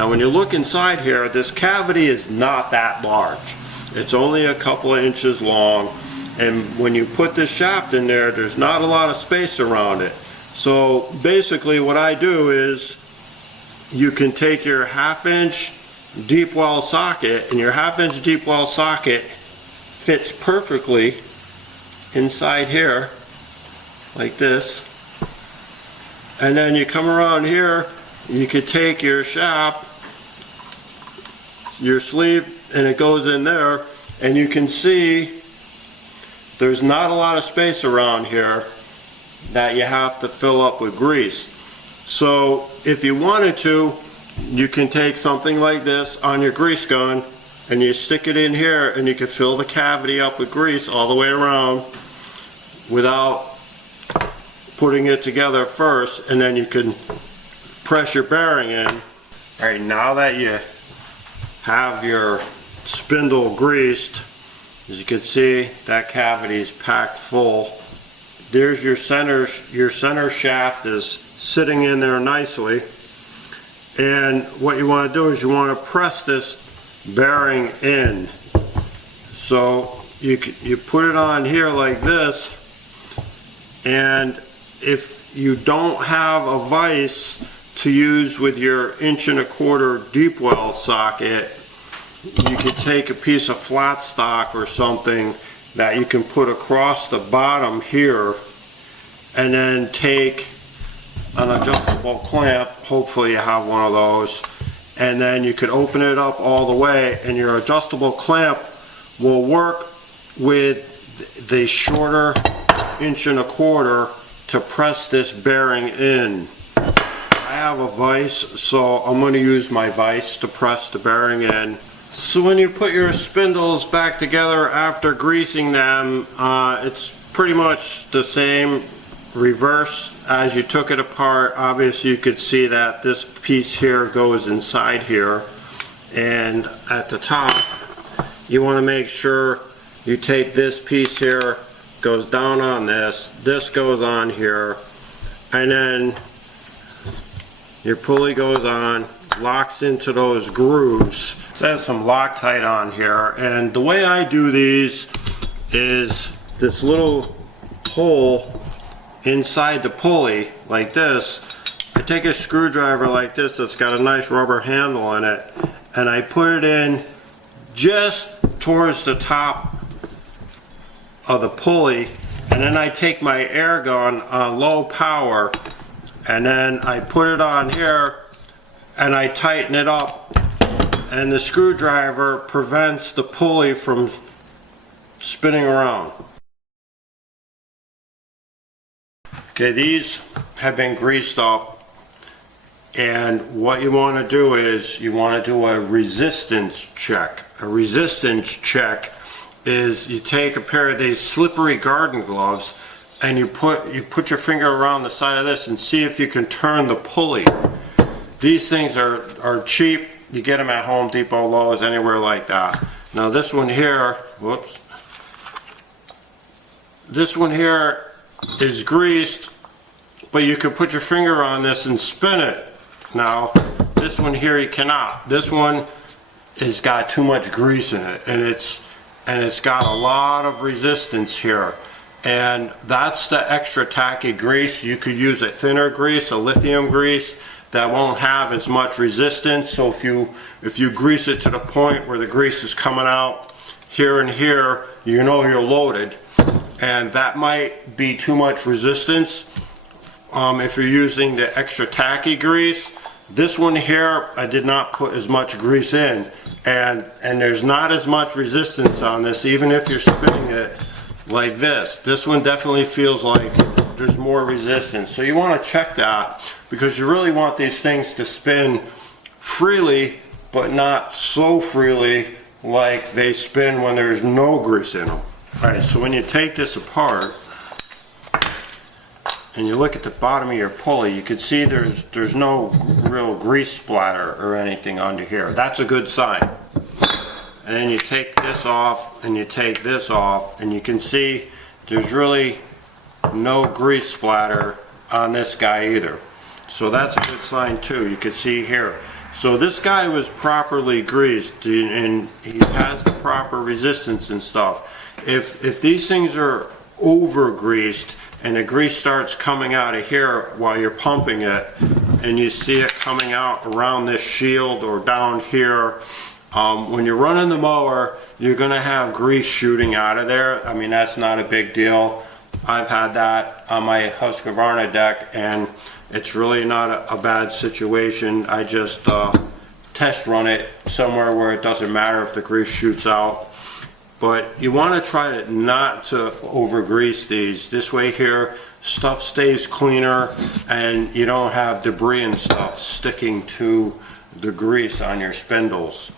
Now when you look inside here, this cavity is not that large. It's only a couple of inches long, and when you put this shaft in there, there's not a lot of space around it. So basically what I do is, you can take your 1/2 inch deep well socket, and your 1/2 inch deep well socket fits perfectly inside here like this. And then you come around here, you could take your shaft, your sleeve, and it goes in there, and you can see there's not a lot of space around here that you have to fill up with grease. So if you wanted to, you can take something like this on your grease gun and you stick it in here, and you can fill the cavity up with grease all the way around without putting it together first, and then you can press your bearing in. Alright, now that you have your spindle greased, as you can see, that cavity is packed full. There's your center shaft is sitting in there nicely, and what you want to do is you want to press this bearing in. So you put it on here like this, and if you don't have a vise to use with your 1¼ inch deep well socket, you could take a piece of flat stock or something that you can put across the bottom here, and then take an adjustable clamp, hopefully you have one of those, and then you could open it up all the way, and your adjustable clamp will work with the shorter 1¼ inch to press this bearing in. I have a vise, so I'm going to use my vise to press the bearing in. So when you put your spindles back together after greasing them, it's pretty much the same reverse as you took it apart. Obviously you could see that this piece here goes inside here, and at the top you want to make sure you take this piece here, goes down on this goes on here, and then your pulley goes on, locks into those grooves. It says some Loctite on here, and the way I do these is this little hole inside the pulley like this. I take a screwdriver like this that's got a nice rubber handle in it, and I put it in just towards the top of the pulley, and then I take my air gun on low power, and then I put it on here and I tighten it up, and the screwdriver prevents the pulley from spinning around. Okay, these have been greased up, and what you want to do is you want to do a resistance check. A resistance check is you take a pair of these slippery garden gloves, and you put your finger around the side of this and see if you can turn the pulley. These things are cheap. You get them at Home Depot, Lowe's, anywhere like that. Now this one here, whoops, this one here is greased, but you can put your finger on this and spin it. Now this one here you cannot. This one has got too much grease in it, and it's got a lot of resistance here, and that's the extra tacky grease. You could use a thinner grease, a lithium grease, that won't have as much resistance. So if you grease it to the point where the grease is coming out here and here, you know you're loaded, and that might be too much resistance. If you're using the extra tacky grease, this one here I did not put as much grease in, and there's not as much resistance on this, even if you're spinning it like this. This one definitely feels like there's more resistance. So you want to check that, because you really want these things to spin freely, but not so freely like they spin when there's no grease in them. Alright, so when you take this apart and you look at the bottom of your pulley, you can see there's no real grease splatter or anything under here. That's a good sign. And then you take this off and you take this off, and you can see there's really no grease splatter on this guy either. So that's a good sign too. You can see here. So this guy was properly greased and he has the proper resistance and stuff. If these things are over greased and the grease starts coming out of here while you're pumping it, and you see it coming out around this shield or down here, when you're running the mower, you're going to have grease shooting out of there. I mean, that's not a big deal. I've had that on my Husqvarna deck, and it's really not a bad situation. I just test run it somewhere where it doesn't matter if the grease shoots out. But you want to try not to over grease these. This way here, stuff stays cleaner and you don't have debris and stuff sticking to the grease on your spindles.